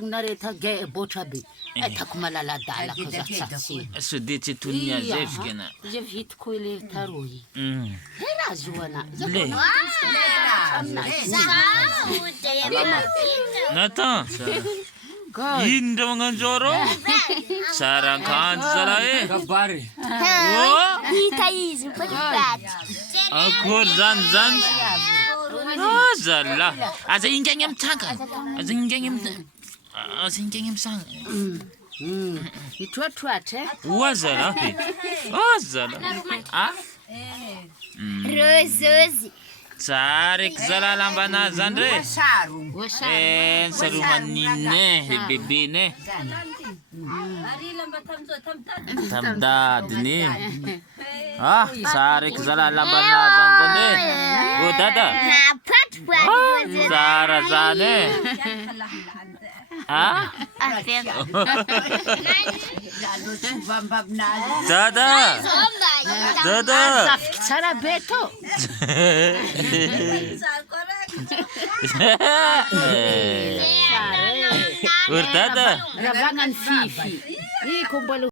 Nareta ge botrabe taku malaladala kazatsatsi So dia tsy toy ny azy zay fikena. je vitiko ile taroy hera zoana Nathan, indra magnanjoro tsara kanto zalahy Kabary. Hita izy mipatripaty. akory zany zala aza ingegny amy tranga aza ingegny amy sanga itroatroatra oa zalahy zala Rozozy. tsara eky zalahy lambanazy zany re saromanine bebene tamy dadiny tsara eky zalahy lambanazy zany zany e o dada Patripaty. tsara zany dada safiky tsara be to ory dada ravagna ny fifi iko mbola